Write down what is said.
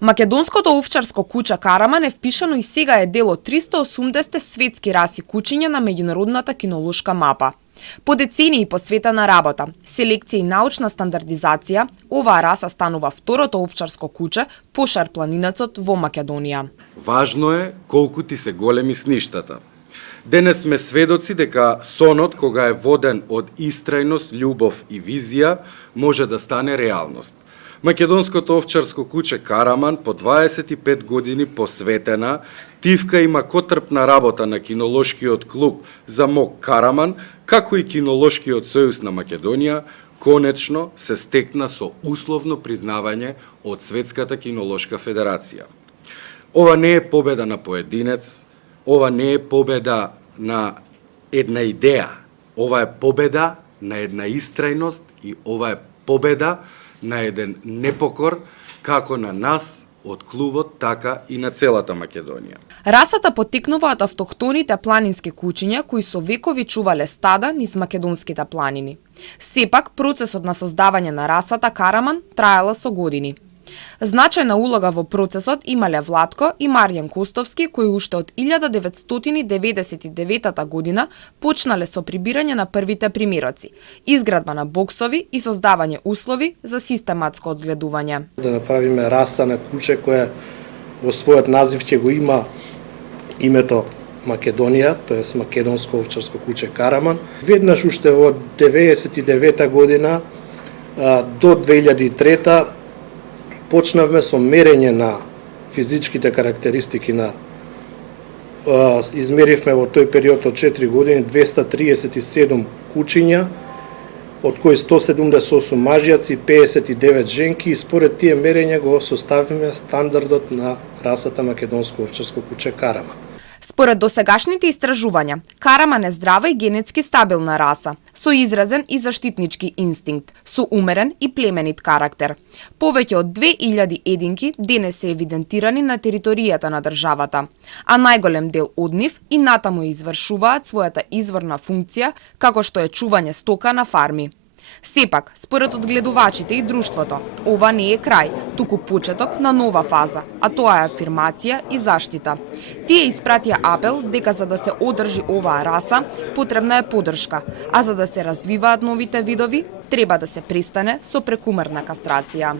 Македонското овчарско куќе Караман е впишано и сега е дел од 380 светски раси кучиња на меѓународната кинолошка мапа. По децении посветена работа, селекција и научна стандардизација, оваа раса станува второто овчарско куќе по шарпланинецот во Македонија. Важно е колку ти се големи сништата. Денес сме сведоци дека сонот, кога е воден од истрајност, љубов и визија, може да стане реалност. Македонското овчарско куќе Караман по 25 години посветена, тивка и макотрпна работа на кинолошкиот клуб за МОК Караман, како и кинолошкиот сојуз на Македонија, конечно се стекна со условно признавање од Светската кинолошка федерација. Ова не е победа на поединец, ова не е победа на една идеја, ова е победа на една истрајност и ова е победа на еден непокор како на нас од клубот, така и на целата Македонија. Расата потекнува од автохтоните планински кучиња кои со векови чувале стада низ македонските планини. Сепак, процесот на создавање на расата Караман траела со години. Значајна улога во процесот имале Владко и Маријан Костовски, кои уште од 1999 година почнале со прибирање на првите примероци, изградба на боксови и создавање услови за систематско одгледување. Да направиме раса на куче која во својот назив ќе го има името Македонија, тоест македонско овчарско куќе Караман. Веднаш уште во 1999 година до 2003 почнавме со мерење на физичките карактеристики на измеривме во тој период од 4 години 237 кучиња, од кои 178 мажјаци и 59 женки, и според тие мерења го составиме стандардот на расата македонско овчарско куќе Караман. Според досегашните истражувања, Караман е здрава и генетски стабилна раса, со изразен и заштитнички инстинкт, со умерен и племенит карактер. Повеќе од 2000 единки денес се евидентирани на територијата на државата, а најголем дел од нив и натаму извршуваат својата изворна функција, како што е чување стока на фарми. Сепак, според одгледувачите и друштвото, ова не е крај, туку почеток на нова фаза, а тоа е афирмација и заштита. Тие испратија апел дека за да се одржи оваа раса, потребна е поддршка, а за да се развиваат новите видови, треба да се престане со прекумерна кастрација.